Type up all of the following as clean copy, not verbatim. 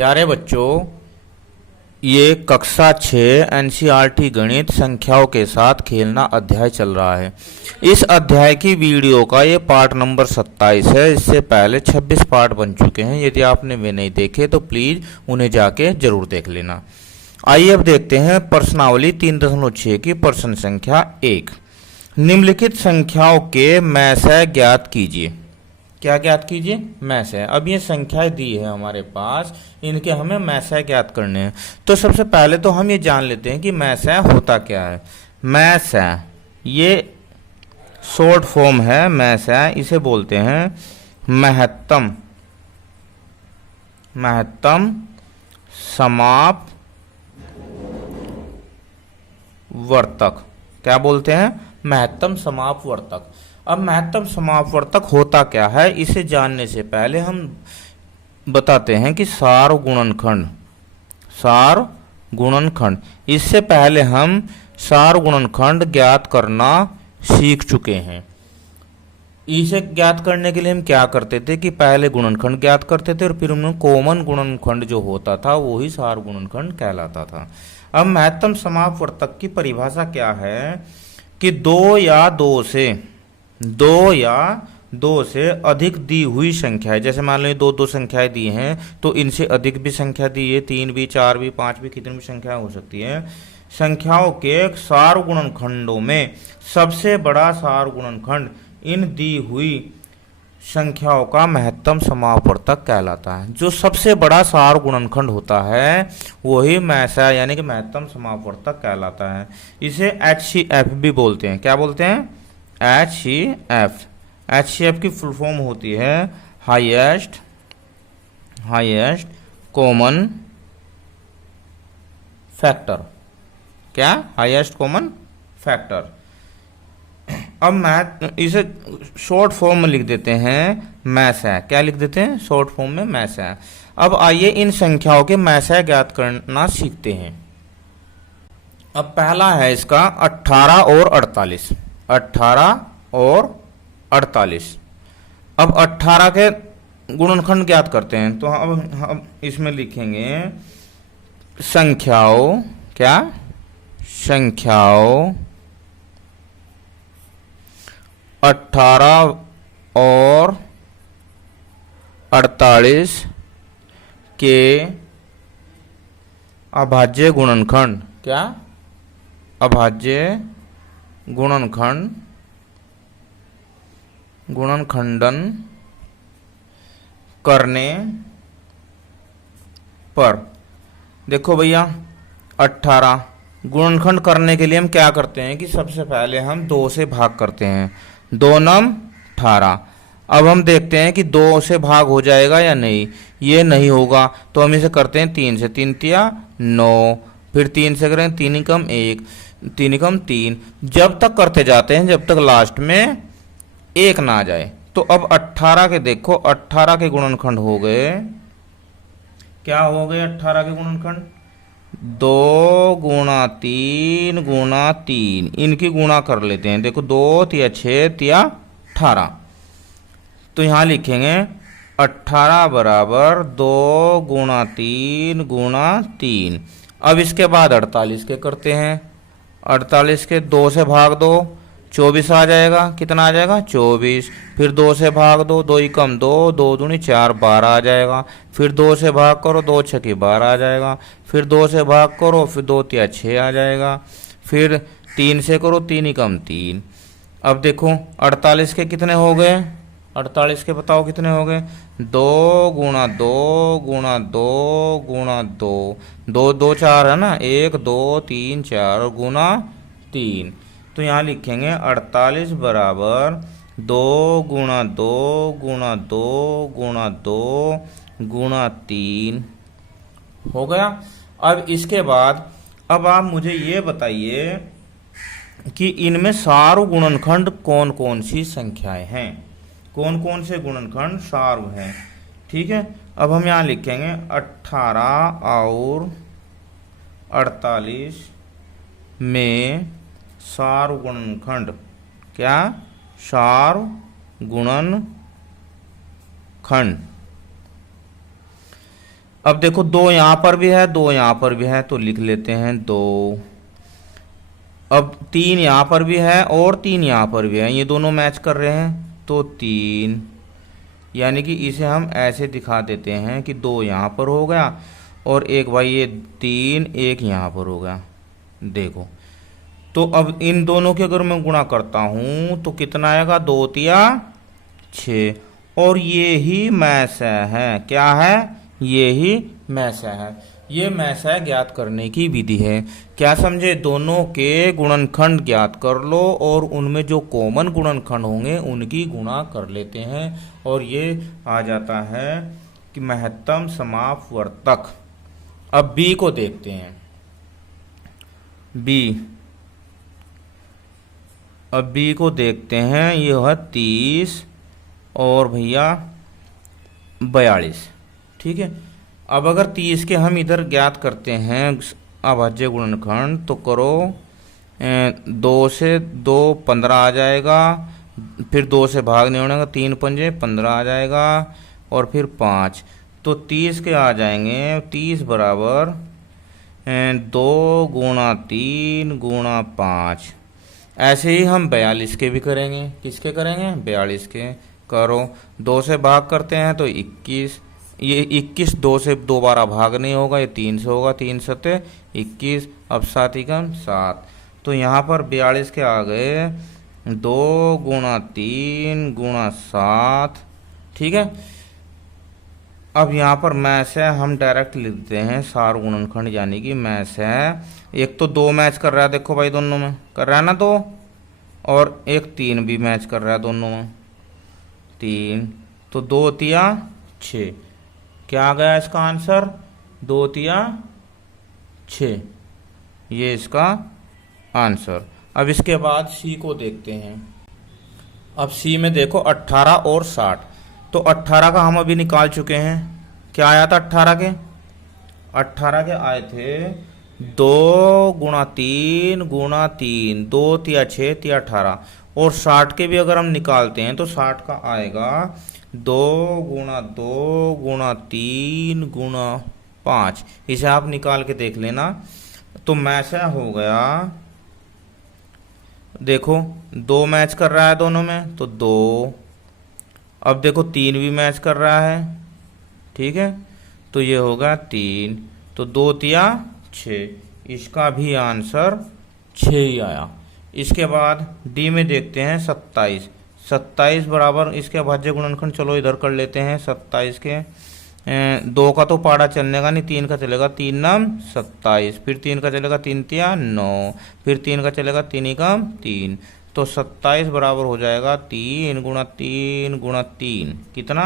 प्यारे बच्चों, ये कक्षा 6 एनसीईआरटी गणित संख्याओं के साथ खेलना अध्याय चल रहा है। इस अध्याय की वीडियो का ये पार्ट नंबर 27 है। इससे पहले 26 पार्ट बन चुके हैं। यदि आपने वे नहीं देखे तो प्लीज़ उन्हें जाके जरूर देख लेना। आइए अब देखते हैं प्रश्नावली 3.6 की प्रश्न संख्या 1। निम्नलिखित संख्याओं के मैसे ज्ञात कीजिए। क्या ज्ञात कीजिए? मैसे। अब ये संख्याएं दी है हमारे पास, इनके हमें मैसे ज्ञात करने हैं। तो सबसे पहले तो हम ये जान लेते हैं कि मैसे होता क्या है। मैसे ये शॉर्ट फॉर्म है। मैसे इसे बोलते हैं महत्तम समाप वर्तक। क्या बोलते हैं? महत्तम समाप वर्तक। अब महत्तम समापवर्तक होता क्या है, इसे जानने से पहले हम बताते हैं कि सार गुणनखंड, इससे पहले हम सार गुणनखंड ज्ञात करना सीख चुके हैं। इसे ज्ञात करने के लिए हम क्या करते थे कि पहले गुणनखंड ज्ञात करते थे और फिर उनमें कॉमन गुणनखंड जो होता था वो ही सार गुणनखंड कहलाता था। अब महत्तम समापवर्तक की परिभाषा क्या है कि दो या दो से अधिक दी हुई संख्या है। जैसे मान लो दो संख्याएं दी हैं तो इनसे अधिक भी संख्या दी है, 3 भी, 4 भी, 5 भी, कितनी भी संख्या हो सकती है। संख्याओं के सार गुणनखंडों में सबसे बड़ा सार गुणनखंड इन दी हुई संख्याओं का महत्तम समापवर्तक कहलाता है। जो सबसे बड़ा सार गुणनखंड होता है वही मैसे यानी कि महत्तम समापवर्तक कहलाता है। इसे HCF भी बोलते हैं। क्या बोलते हैं? HCF की फुल फॉर्म होती है हाईएस्ट कॉमन फैक्टर। क्या? Highest common factor. अब इसे शॉर्ट फॉर्म में लिख देते हैं मैसे। क्या लिख देते हैं? शॉर्ट फॉर्म में मैसे। अब आइए इन संख्याओं के मैसे ज्ञात करना सीखते हैं। अब पहला है इसका 18 और 48। 18 और 48। अब 18 के गुणनखंड ज्ञात करते हैं तो अब इसमें लिखेंगे संख्याओं 18 और 48 के अभाज्य गुणनखंड। क्या? अभाज्य गुणनखंडन करने पर। देखो भैया, 18 गुणनखंड करने के लिए हम क्या करते हैं कि सबसे पहले हम 2 से भाग करते हैं। 2 नम 18। अब हम देखते हैं कि 2 से भाग हो जाएगा या नहीं। ये नहीं होगा तो हम इसे करते हैं 3 से। 3 तिया 9, फिर 3 से करें 3 एकम 1, 3 एकम 3, जब तक करते जाते हैं जब तक लास्ट में 1 ना आ जाए। तो अब 18 के देखो, 18 के गुणनखंड हो गए। क्या हो गए 18 के गुणनखंड? 2 गुणा 3 गुणा 3, इनकी गुणा कर लेते हैं। देखो 2 तिया 6 तिया 18। तो यहां लिखेंगे 18 बराबर 2 गुणा 3 गुणा 3। अब इसके बाद 48 के करते हैं। 48 के 2 से भाग दो, 24 आ जाएगा। कितना आ जाएगा? 24। फिर 2 से भाग दो, 2 एकम 2, 2 दूनी 4, 12 आ जाएगा। फिर 2 से भाग करो, 2 छकी 12 आ जाएगा। फिर 2 से भाग करो, फिर 2 तिया 6 आ जाएगा। फिर 3 से करो, 3 एकम 3। अब देखो 48 के कितने हो गए? 48 के बताओ कितने हो गए? 2 गुणा 2 गुणा 2 गुणा 2, 2 2 4 है ना, 1 2 3 4 गुणा 3। तो यहाँ लिखेंगे 48 बराबर 2 गुणा 2 गुणा 2 गुणा 2 गुणा 3 हो गया। अब इसके बाद अब आप मुझे ये बताइए कि इनमें सार गुणनखंड कौन कौन सी संख्याएं हैं। कौन कौन से गुणनखंड सार हैं? ठीक है। अब हम यहाँ लिखेंगे 18 और 48 में सार गुणनखंड। क्या? सार गुणनखंड अब देखो दो यहाँ पर भी है, दो यहाँ पर भी है, तो लिख लेते हैं दो। अब तीन यहाँ पर भी है और तीन यहाँ पर भी है, ये दोनों मैच कर रहे हैं तो तीन, यानी कि इसे हम ऐसे दिखा देते हैं कि दो यहाँ पर हो गया और एक भाई ये तीन एक यहाँ पर हो गया। देखो तो अब इन दोनों के अगर मैं गुणा करता हूँ तो कितना आएगा, दो तिया छः, और ये ही मैस है। क्या है, ये ही मैस है। ये मैस है ज्ञात करने की विधि है। क्या समझे, दोनों के गुणनखंड ज्ञात कर लो और उनमें जो कॉमन गुणनखंड होंगे उनकी गुणा कर लेते हैं और ये आ जाता है कि महत्तम समापवर्तक। अब बी को देखते हैं। बी, अब बी को देखते हैं। ये है 30 और भैया 42, ठीक है। अब अगर 30 के हम इधर ज्ञात करते हैं अभाज्य गुणनखंड तो करो, 2 से 2 15 आ जाएगा, फिर 2 से भाग नहीं होने का, 3 पंजे 15 आ जाएगा और फिर 5, तो 30 के आ जाएंगे। 30 बराबर 2 गुणा 3 गुणा 5। ऐसे ही हम 42 के भी करेंगे। किसके करेंगे, 42 के। करो, 2 से भाग करते हैं तो 21, ये 21 2 से दोबारा भाग नहीं होगा, ये 3 से होगा, 3 सते 21, अब 7 एकम 7, तो यहाँ पर 42 के आ गए 2 गुणा 3 गुणा 7, ठीक है। अब यहाँ पर मैच है, हम डायरेक्ट लिख देते हैं सार गुणनखंड, यानी कि मैच है। एक तो 2 मैच कर रहा है, देखो भाई दोनों में कर रहा है ना 2, और एक 3 भी मैच कर रहा है दोनों में 3, तो 2 तिया 6। क्या आ गया इसका आंसर, 2 तिया 6, ये इसका आंसर। अब इसके बाद सी को देखते हैं। अब सी में देखो 18 और 60, तो 18 का हम अभी निकाल चुके हैं। क्या आया था 18 के, 18 के आए थे 2 गुणा 3 गुणा 3, 2 तिया 6 तिया 18, और 60 के भी अगर हम निकालते हैं तो 60 का आएगा 2 गुणा 2 गुणा 3 गुणा 5। इसे आप निकाल के देख लेना। तो मैच हो गया, देखो 2 मैच कर रहा है दोनों में तो 2, अब देखो 3 भी मैच कर रहा है, ठीक है, तो ये होगा 3, तो 2 तिया 6, इसका भी आंसर 6 ही आया। इसके बाद डी में देखते हैं 27। 27 बराबर इसके अभाज्य गुणनखंड, चलो इधर कर लेते हैं। 27 के 2 का तो पाड़ा चलने का नहीं, 3 का चलेगा, 3 नाम 27, फिर 3 का चलेगा 3 तिया 9, फिर 3 का चलेगा 3 एकम 3, तो 27 बराबर हो जाएगा 3 गुणा 3 गुणा 3, कितना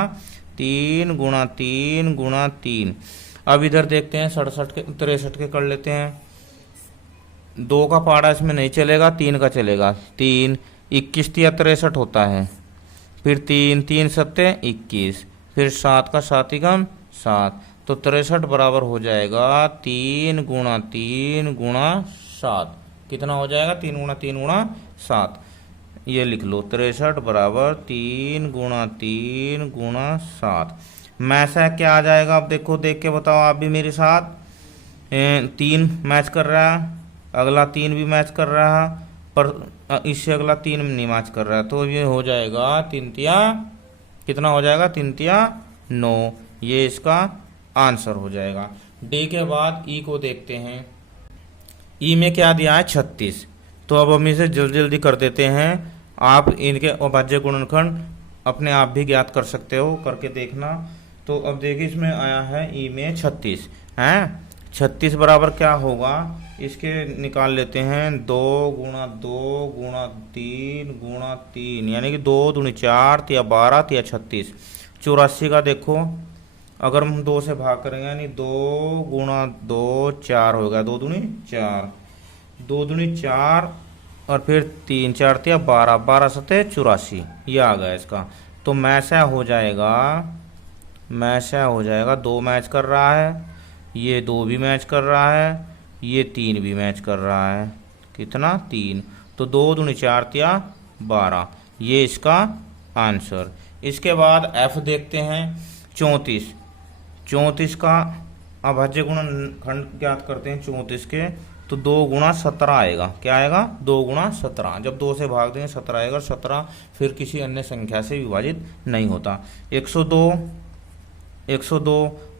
3 गुणा 3 गुणा 3। अब इधर देखते हैं 67 के 63 के कर लेते हैं। 2 का पाड़ा इसमें नहीं चलेगा, 3 का चलेगा, 3 21 तिया 63 होता है, फिर 3 3 सत्ते 21, फिर 7 का 7 एकम 7, तो 63 बराबर हो जाएगा 3 गुणा 3 गुणा 7, कितना हो जाएगा 3 गुणा 3 गुणा 7, ये लिख लो 63 बराबर 3 गुणा 3 गुणा 7। मैच है क्या आ जाएगा, अब देखो देख के बताओ आप भी मेरे साथ। 3 मैच कर रहा है, अगला 3 भी मैच कर रहा है, पर इससे अगला 3 नहीं मैच कर रहा है, तो ये हो जाएगा 3 तिया, कितना हो जाएगा 3 तिया 9, ये इसका आंसर हो जाएगा। डी के बाद ई को देखते हैं। ई में क्या दिया है 36, तो अब हम इसे जल्दी जल्दी कर देते हैं। आप इनके अभाज्य गुणनखंड अपने आप भी ज्ञात कर सकते हो, करके देखना। तो अब देखिए इसमें आया है ई में 36 हैं, 36 बराबर क्या होगा, इसके निकाल लेते हैं 2 गुणा 2 गुणा 3 गुणा 3, यानी कि 2 दूनी 4 तिया 12 तिया 36। 84 का देखो अगर हम 2 से भाग करेंगे, यानी 2 गुणा 2 4 होगा, 2 दूनी 4, 2 दूनी 4 और फिर 3 4 तिया 12, 12 सते 84, ये आ गया इसका। तो मैच हो जाएगा, मैच हो जाएगा 2 मैच कर रहा है, ये 2 भी मैच कर रहा है, ये 3 भी मैच कर रहा है, कितना 3, तो 2 दूनी 4 तिया 12, ये इसका आंसर। इसके बाद एफ देखते हैं 34। 34 का अभाज्य गुणनखंड ज्ञात करते हैं 34 के, तो 2 गुणा 17 आएगा। क्या आएगा? 2 गुणा 17। जब 2 से भाग देंगे 17 आएगा। 17 फिर किसी अन्य संख्या से विभाजित नहीं होता। 102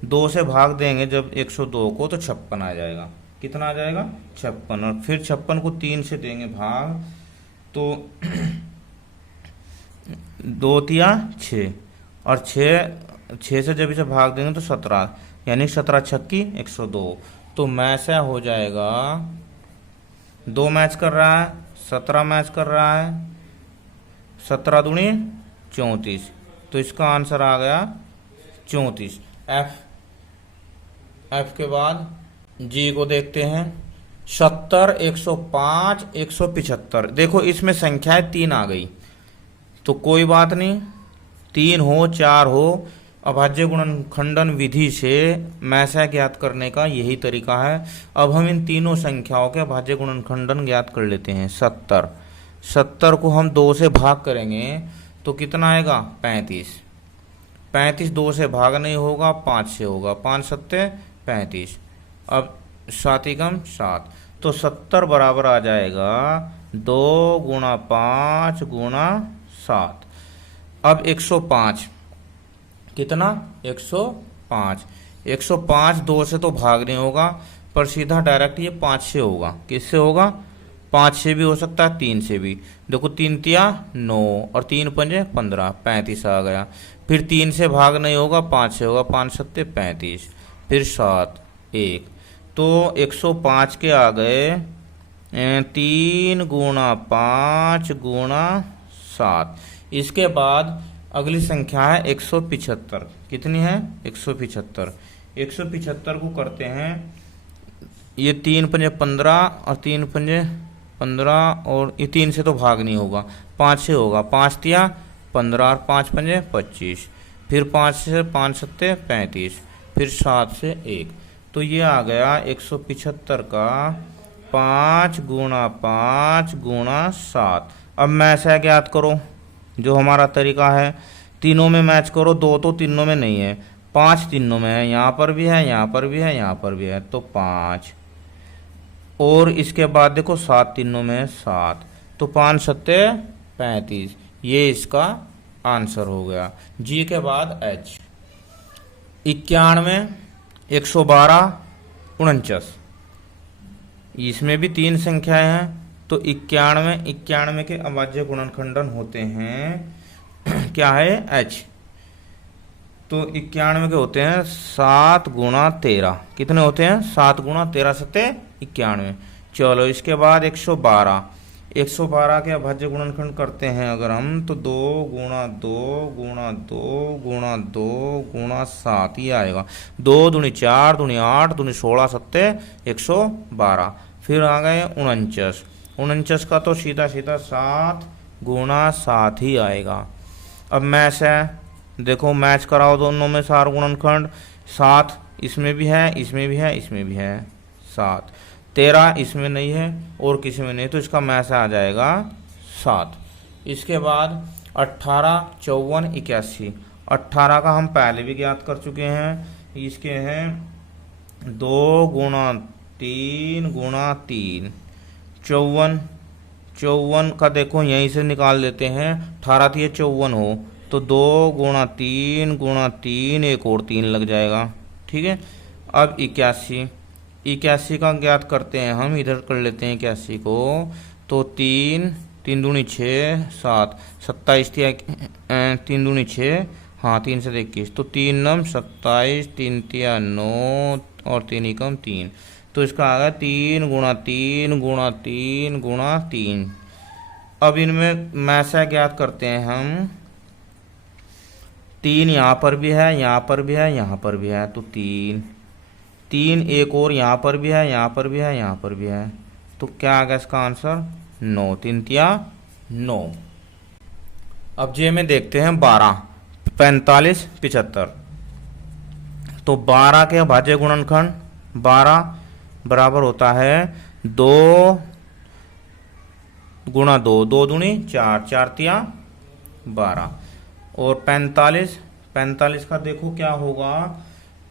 2 से भाग देंगे जब 102 को, तो 56 आ जाएगा। कितना आ जाएगा? 56। और फिर 56 को 3 से देंगे भाग, तो 2 तिया 6, और 6 से जब इसे भाग देंगे तो 17, यानी 17 छक्की 102। तो मैच हो जाएगा, 2 मैच कर रहा है, 17 मैच कर रहा है, 17 दूनी 34। तो इसका आंसर आ गया 34। एफ के बाद जी को देखते हैं। 70, 105, 175। देखो इसमें संख्याएं 3 आ गई, तो कोई बात नहीं, 3 हो 4 हो, अभाज्य गुणनखंडन विधि से मैसा ज्ञात करने का यही तरीका है। अब हम इन तीनों संख्याओं के अभाज्य गुणनखंडन ज्ञात कर लेते हैं। 70 को हम 2 से भाग करेंगे तो कितना आएगा? 35। 35 2 से भाग नहीं होगा, 5 से होगा। 5 सत्ते 35। अब 7 एकम 7, तो 70 बराबर आ जाएगा 2 गुणा 5 गुणा 7। अब 105, कितना? 105। 105 2 से तो भाग नहीं होगा, पर सीधा डायरेक्ट ये 5 से होगा। किससे होगा? 5 से भी हो सकता है, 3 से भी। देखो 3 तिया 9 और 3 पंजे 15, 35 आ गया। फिर 3 से भाग नहीं होगा, 5 से होगा। 5 सत्ते 35, फिर 7 1, तो 105 के आ गए 3 गुणा 5 गुणा 7। इसके बाद अगली संख्या है 175। कितनी है? 175। 175 को करते हैं, ये 3 पंजे 15 और 3 पंजे 15, और ये 3 से तो भाग नहीं होगा, 5 से होगा। 5 तिया 15 और 5 पंजे 25, फिर 5 से 5 सत्ते 35, फिर 7 से 1। तो ये आ गया 175 का 5 गुणा 5 गुणा 7। अब मैच है ज्ञात करो, जो हमारा तरीका है। तीनों में मैच करो, 2 तो तीनों में नहीं है, 5 तीनों में है। यहाँ पर भी है, यहाँ पर भी है, यहाँ पर भी है, तो 5। और इसके बाद देखो 7 तीनों में है, 7। तो 5 सत्ते 35। ये इसका आंसर हो गया। जी के बाद एच। 91, 112, 49। इसमें भी 3 संख्याएं हैं, तो 91 के अभाज्य गुणनखंडन होते हैं क्या है? एच। तो 91 के होते हैं 7 गुणा 13। कितने होते हैं? 7 गुणा 13 सत्ते 91। चलो इसके बाद 112 के अभाज्य गुणनखंड करते हैं अगर हम, तो 2 गुणा 2 गुणा 2 गुणा 2 गुणा 7 ये आएगा। 2 दूनी 4 दूनी 8 दूनी 16 सत्ते 112। फिर आ गए 49 का, तो सीधा 7 गुणा 7 ही आएगा। अब मैच है, देखो मैच कराओ दोनों में सार गुणनखंड। 7 इसमें भी है, इसमें भी है, इसमें भी है 7। 13 इसमें नहीं है और किसी में नहीं, तो इसका मैच आ जाएगा 7। इसके बाद 18, 54, 81। 18 का हम पहले भी ज्ञात कर चुके हैं। इसके हैं 2 गुणा 3 गुणा 3। 54 का देखो यहीं से निकाल लेते हैं। 18 थी 54 हो, तो 2 गुणा 3 गुणा 3, एक और 3 लग जाएगा। ठीक है। अब 81 का ज्ञात करते हैं हम, इधर कर लेते हैं 81 को। तो 3 दूनी 6 7, 27 थी 3 दूनी 6, हाँ 3 से 21, तो 3 नम 27, 3 तिया 9 और 3 एकम 3। तो इसका आ गया 3 गुणा 3 गुणा 3 गुणा 3। अब इनमें मैसा ज्ञात करते हैं हम। 3 यहाँ पर भी है, यहाँ पर भी है, यहाँ पर भी है, तो 3 एक और यहाँ पर भी है, यहाँ पर भी है, यहाँ पर भी है, तो क्या आ गया इसका आंसर? 9। 3 तिया 9। अब जे में देखते हैं 12, 45, 75। तो 12 के अभाज्य गुणनखंड 12 बराबर होता है 2 गुणा 2, 2 दूनी 4, 4 तिया 12। और 45 का देखो क्या होगा,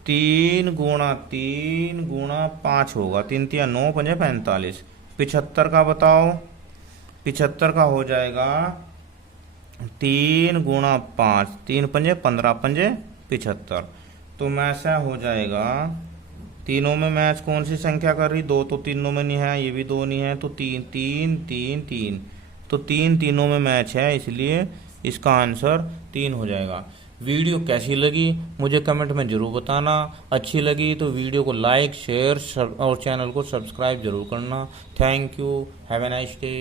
3 गुणा 5 होगा, 3 तिया 9 पंजे 45। 75 का बताओ, 75 का हो जाएगा 3 गुणा 5, 3 पंजे 15 पंजे 75। तो मैच हो जाएगा, तीनों में मैच कौन सी संख्या कर रही, दो तो तीनों में नहीं है, ये भी दो नहीं है, तो 3 3 3 3, तो तीनों में मैच है, इसलिए इसका आंसर 3 हो जाएगा। वीडियो कैसी लगी मुझे कमेंट में ज़रूर बताना। अच्छी लगी तो वीडियो को लाइक शेयर और चैनल को सब्सक्राइब जरूर करना। Thank you, have a nice day.